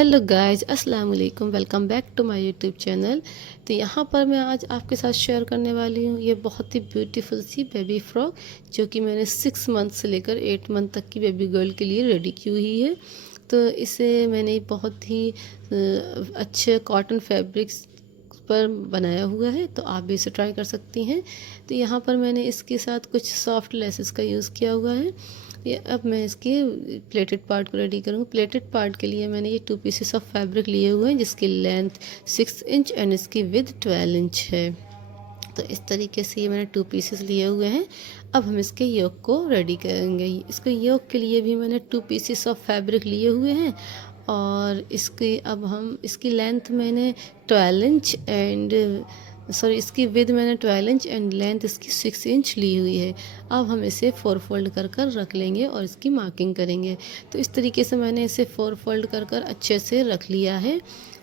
Hello guys, अस्सलाम वालेकुम। Welcome back to my YouTube channel. तो यहाँ पर मैं आज आपके साथ शेयर करने वाली हूँ ये बहुत ही ब्यूटीफुल सी बेबी फ्रॉक, जो कि मैंने 6 मंथ से लेकर 8 मंथ तक की बेबी गर्ल के लिए रेडी की हुई है। तो इसे मैंने बहुत ही अच्छे कॉटन फैब्रिक्स पर बनाया हुआ है, तो आप भी इसे ट्राई कर सकती हैं। तो यहाँ पर मैंने इसके साथ कुछ सॉफ्ट लेसेस का यूज़ किया हुआ है। ये अब मैं इसके प्लेटेड पार्ट को रेडी करूँगी। प्लेटेड पार्ट के लिए मैंने ये 2 पीसेस ऑफ फैब्रिक लिए हुए हैं, जिसकी लेंथ 6 इंच एंड इसकी विड्थ 12 इंच है। तो इस तरीके से ये मैंने 2 पीसेस लिए हुए हैं। अब हम इसके योक को रेडी करेंगे। इसके योक के लिए भी मैंने 2 पीसेस ऑफ फैब्रिक लिए हुए हैं, और इसकी अब हम इसकी लेंथ मैंने 12 इंच एंड इसकी विद मैंने 12 इंच एंड लेंथ इसकी 6 इंच ली हुई है। अब हम इसे 4 फोल्ड कर कर रख लेंगे और इसकी मार्किंग करेंगे। तो इस तरीके से मैंने इसे 4 फोल्ड कर कर अच्छे से रख लिया है,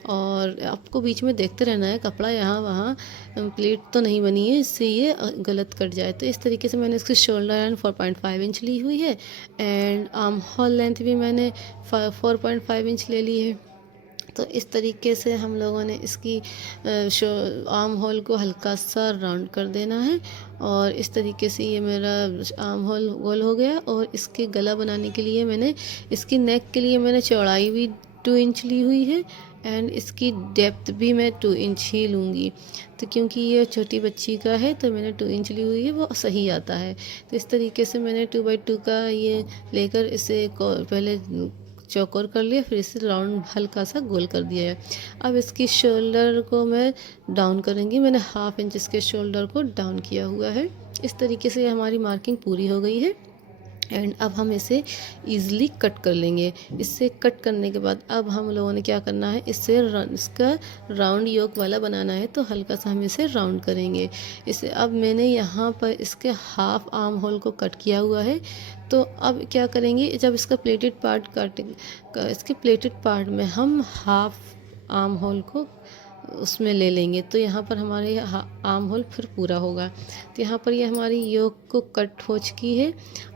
और आपको बीच में देखते रहना है कपड़ा यहाँ वहाँ प्लेट तो नहीं बनी है, इससे ये गलत कट जाए। तो इस तरीके से मैंने इसकी शोल्डर एंड 4.5 इंच ली हुई है, एंड आर्म होल लेंथ भी मैंने 4.5 इंच ले ली है। तो इस तरीके से हम लोगों ने इसकी आर्म होल को हल्का सा राउंड कर देना है, और इस तरीके से ये मेरा आर्म होल गोल हो गया। और इसके गला बनाने के लिए मैंने इसकी नेक के लिए मैंने चौड़ाई भी 2 इंच ली हुई है, एंड इसकी डेप्थ भी मैं 2 इंच ही लूँगी। तो क्योंकि ये छोटी बच्ची का है तो मैंने 2 इंच ली हुई है, वो सही आता है। तो इस तरीके से मैंने 2x2 का ये लेकर इसे पहले चौकोर कर लिया, फिर इसे राउंड हल्का सा गोल कर दिया है। अब इसकी शोल्डर को मैं डाउन करूँगी। मैंने 1/2 इंच इसके शोल्डर को डाउन किया हुआ है। इस तरीके से हमारी मार्किंग पूरी हो गई है, एंड अब हम इसे ईज़िली कट कर लेंगे। इससे कट करने के बाद अब हम लोगों ने क्या करना है, इसका राउंड योक वाला बनाना है, तो हल्का सा हम इसे राउंड करेंगे। इसे अब मैंने यहाँ पर इसके हाफ आर्म होल को कट किया हुआ है। तो अब क्या करेंगे, जब इसका प्लेटेड पार्ट काटेंगे, इसके प्लेटेड पार्ट में हम हाफ आर्म होल को उसमें ले लेंगे, तो यहाँ पर हमारे आर्म होल फिर पूरा होगा। तो यहाँ पर ये हमारी योक को कट हो चुकी है।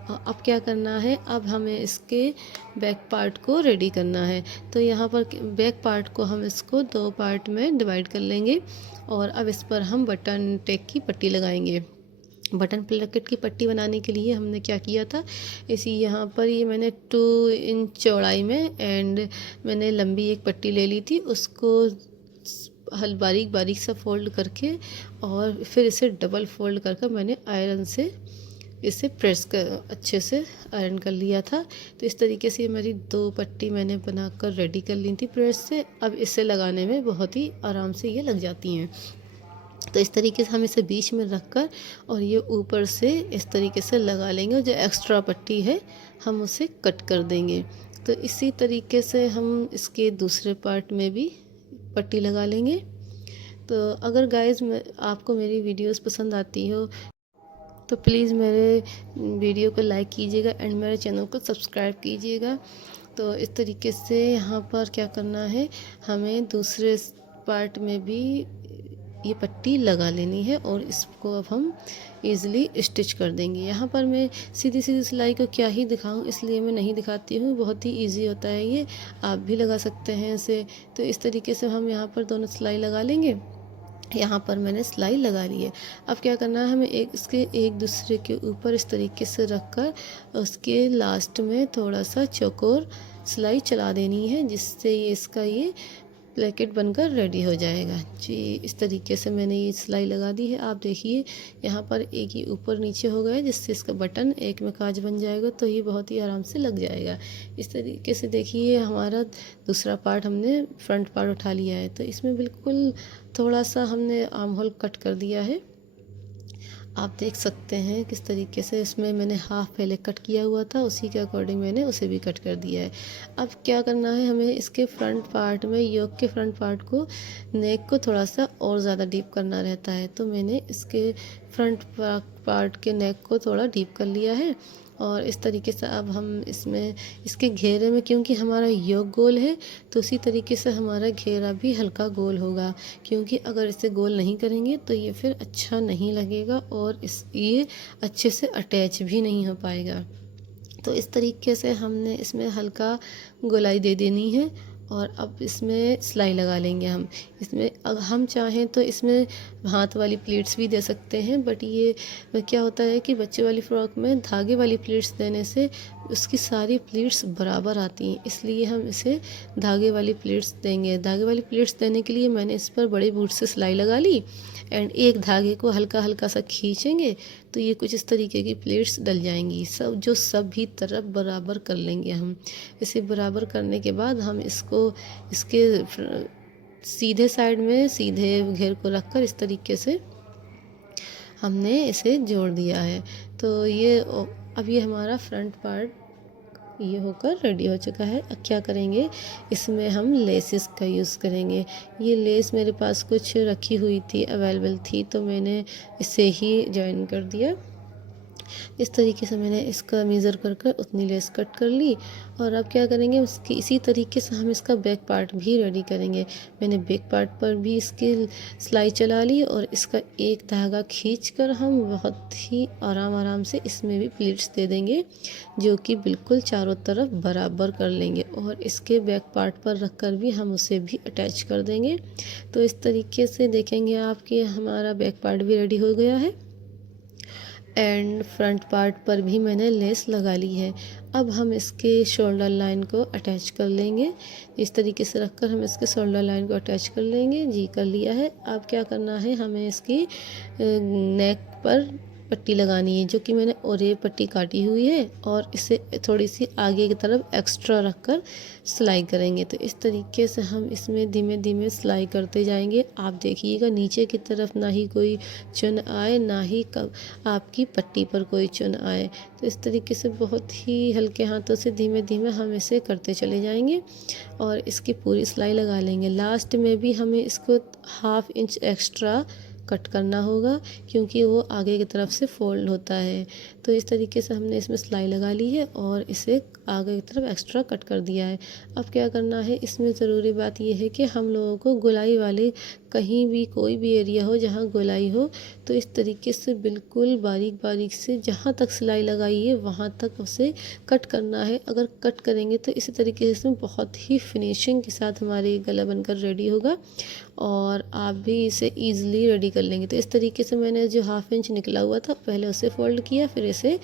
अब क्या करना है, अब हमें इसके बैक पार्ट को रेडी करना है। तो यहाँ पर बैक पार्ट को हम इसको 2 पार्ट में डिवाइड कर लेंगे, और अब इस पर हम बटन टेक की पट्टी लगाएंगे। बटन प्लेकेट की पट्टी बनाने के लिए हमने क्या किया था, इसी यहाँ पर ये मैंने 2 इंच चौड़ाई में एंड मैंने लंबी एक पट्टी ले ली थी, उसको बारीक बारीक सा फोल्ड करके और फिर इसे डबल फोल्ड करके मैंने आयरन से इसे प्रेस कर अच्छे से आयरन कर लिया था। तो इस तरीके से मेरी 2 पट्टी मैंने बनाकर रेडी कर ली थी प्रेस से। अब इसे लगाने में बहुत ही आराम से ये लग जाती हैं। तो इस तरीके से हम इसे बीच में रख कर और ये ऊपर से इस तरीके से लगा लेंगे, और जो एक्स्ट्रा पट्टी है हम उसे कट कर देंगे। तो इसी तरीके से हम इसके दूसरे पार्ट में भी पट्टी लगा लेंगे। तो अगर गाइस आपको मेरी वीडियोस पसंद आती हो तो प्लीज़ मेरे वीडियो को लाइक कीजिएगा एंड मेरे चैनल को सब्सक्राइब कीजिएगा। तो इस तरीके से यहाँ पर क्या करना है, हमें दूसरे पार्ट में भी ये पट्टी लगा लेनी है, और इसको अब हम इजीली स्टिच कर देंगे। यहाँ पर मैं सीधी सीधी सिलाई को क्या ही दिखाऊं, इसलिए मैं नहीं दिखाती हूँ। बहुत ही इजी होता है ये, आप भी लगा सकते हैं इसे। तो इस तरीके से हम यहाँ पर दोनों सिलाई लगा लेंगे। यहाँ पर मैंने सिलाई लगा ली है। अब क्या करना है, हमें इसके एक दूसरे के ऊपर इस तरीके से रख कर उसके लास्ट में थोड़ा सा चौकोर सिलाई चला देनी है, जिससे ये इसका ये प्लेकेट बनकर रेडी हो जाएगा जी। इस तरीके से मैंने ये सिलाई लगा दी है। आप देखिए यहाँ पर एक ही ऊपर नीचे हो गया, जिससे इसका बटन एक में काज बन जाएगा, तो ये बहुत ही आराम से लग जाएगा। इस तरीके से देखिए हमारा दूसरा पार्ट हमने फ्रंट पार्ट उठा लिया है। तो इसमें बिल्कुल थोड़ा सा हमने आर्म होल कट कर दिया है। आप देख सकते हैं किस तरीके से इसमें मैंने हाफ पहले कट किया हुआ था, उसी के अकॉर्डिंग मैंने उसे भी कट कर दिया है। अब क्या करना है, हमें इसके फ्रंट पार्ट में योक के फ्रंट पार्ट को नेक को थोड़ा सा और ज़्यादा डीप करना रहता है। तो मैंने इसके फ्रंट पार्ट के नेक को थोड़ा डीप कर लिया है, और इस तरीके से अब हम इसमें इसके घेरे में, क्योंकि हमारा योक गोल है तो उसी तरीके से हमारा घेरा भी हल्का गोल होगा, क्योंकि अगर इसे गोल नहीं करेंगे तो ये फिर अच्छा नहीं लगेगा और ये अच्छे से अटैच भी नहीं हो पाएगा। तो इस तरीके से हमने इसमें हल्का गोलाई दे देनी है, और अब इसमें सिलाई लगा लेंगे हम। इसमें अगर हम चाहें तो इसमें हाथ वाली प्लीट्स भी दे सकते हैं, बट ये क्या होता है कि बच्चे वाली फ़्रॉक में धागे वाली प्लीट्स देने से उसकी सारी प्लीट्स बराबर आती हैं, इसलिए हम इसे धागे वाली प्लीट्स देंगे। धागे वाली प्लीट्स देने के लिए मैंने इस पर बड़े बूट से सिलाई लगा ली एंड एक धागे को हल्का हल्का सा खींचेंगे तो ये कुछ इस तरीके की प्लेट्स डल जाएंगी, सब जो सभी तरफ बराबर कर लेंगे हम। इसे बराबर करने के बाद हम इसको इसके सीधे साइड में सीधे घेर को रखकर इस तरीके से हमने इसे जोड़ दिया है। तो ये अब ये हमारा फ्रंट पार्ट ये होकर रेडी हो चुका है। अब क्या करेंगे, इसमें हम लेसेस का यूज़ करेंगे। ये लेस मेरे पास कुछ रखी हुई थी, अवेलेबल थी, तो मैंने इसे ही ज्वाइन कर दिया। इस तरीके से मैंने इसका मेज़र कर कर उतनी लेस कट कर ली। और अब क्या करेंगे, उसकी इसी तरीके से हम इसका बैक पार्ट भी रेडी करेंगे। मैंने बैक पार्ट पर भी इसकी सिलाई चला ली और इसका एक धागा खींचकर हम बहुत ही आराम से इसमें भी प्लीट्स दे देंगे, जो कि बिल्कुल चारों तरफ बराबर कर लेंगे और इसके बैक पार्ट पर रख कर भी हम उसे भी अटैच कर देंगे। तो इस तरीके से देखेंगे आप कि हमारा बैक पार्ट भी रेडी हो गया है एंड फ्रंट पार्ट पर भी मैंने लेस लगा ली है। अब हम इसके शोल्डर लाइन को अटैच कर लेंगे। इस तरीके से रखकर हम इसके शोल्डर लाइन को अटैच कर लेंगे। जी, कर लिया है। अब क्या करना है, हमें इसकी नेक पर पट्टी लगानी है, जो कि मैंने ओरे पट्टी काटी हुई है और इसे थोड़ी सी आगे की तरफ एक्स्ट्रा रखकर सिलाई करेंगे। तो इस तरीके से हम इसमें धीमे धीमे सिलाई करते जाएंगे। आप देखिएगा नीचे की तरफ ना ही कोई चुन आए, ना ही आपकी पट्टी पर कोई चुन आए। तो इस तरीके से बहुत ही हल्के हाथों से धीमे धीमे हम इसे करते चले जाएंगे और इसकी पूरी सिलाई लगा लेंगे। लास्ट में भी हमें इसको 1/2 इंच एक्स्ट्रा कट करना होगा, क्योंकि वो आगे की तरफ से फोल्ड होता है। तो इस तरीके से हमने इसमें सिलाई लगा ली है और इसे आगे की तरफ एक्स्ट्रा कट कर दिया है। अब क्या करना है, इसमें ज़रूरी बात यह है कि हम लोगों को गोलाई वाले कहीं भी कोई भी एरिया हो जहाँ गोलाई हो, तो इस तरीके से बिल्कुल बारीक बारीक से जहाँ तक सिलाई लगाई है वहाँ तक उसे कट करना है। अगर कट करेंगे तो इसी तरीके से इसमें बहुत ही फिनिशिंग के साथ हमारे गला बनकर रेडी होगा और आप भी इसे ईज़िली रेडी कर लेंगे। तो इस तरीके से मैंने जो 1/2 इंच निकला हुआ था पहले उसे फ़ोल्ड किया, फिर इसे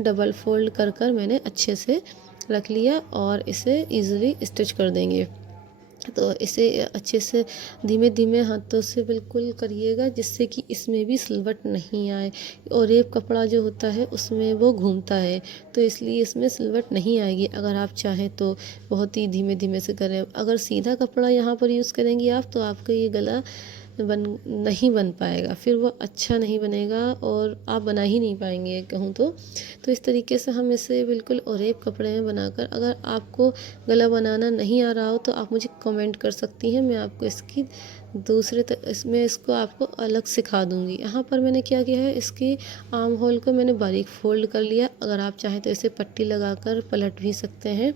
डबल फ़ोल्ड कर कर मैंने अच्छे से रख लिया और इसे ईज़िली स्टिच कर देंगे। तो इसे अच्छे से धीमे धीमे हाथों से बिल्कुल करिएगा, जिससे कि इसमें भी सिलवट नहीं आए। और रेप कपड़ा जो होता है उसमें वो घूमता है, तो इसलिए इसमें सिलवट नहीं आएगी। अगर आप चाहें तो बहुत ही धीमे धीमे से करें। अगर सीधा कपड़ा यहाँ पर यूज़ करेंगी आप, तो आपका ये गला नहीं बन पाएगा, फिर वो अच्छा नहीं बनेगा और आप बना ही नहीं पाएंगे कहूँ तो इस तरीके से हम इसे बिल्कुल ओरेप कपड़े में बनाकर, अगर आपको गला बनाना नहीं आ रहा हो तो आप मुझे कमेंट कर सकती हैं, मैं आपको इसकी इसमें इसको आपको अलग सिखा दूंगी। यहाँ पर मैंने क्या किया है, इसकी आर्म होल को मैंने बारीक फोल्ड कर लिया। अगर आप चाहें तो इसे पट्टी लगाकर पलट भी सकते हैं,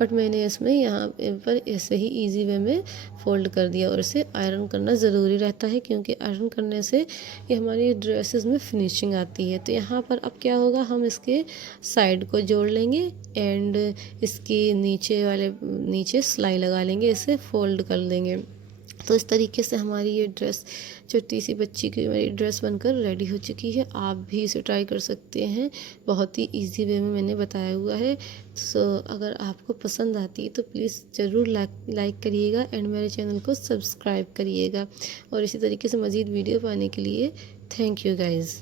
बट मैंने इसमें यहाँ पर ऐसे ही इजी वे में फ़ोल्ड कर दिया। और इसे आयरन करना ज़रूरी रहता है, क्योंकि आयरन करने से ये हमारी ड्रेसेस में फिनिशिंग आती है। तो यहाँ पर अब क्या होगा, हम इसके साइड को जोड़ लेंगे एंड इसकी नीचे सिलाई लगा लेंगे, इसे फ़ोल्ड कर देंगे। तो इस तरीके से हमारी ये ड्रेस, छोटी सी बच्ची की हमारी ड्रेस बनकर रेडी हो चुकी है। आप भी इसे ट्राई कर सकते हैं, बहुत ही इजी वे में मैंने बताया हुआ है। सो अगर आपको पसंद आती है तो प्लीज़ ज़रूर लाइक करिएगा एंड मेरे चैनल को सब्सक्राइब करिएगा। और इसी तरीके से मज़ीद वीडियो पाने के लिए थैंक यू गाइज़।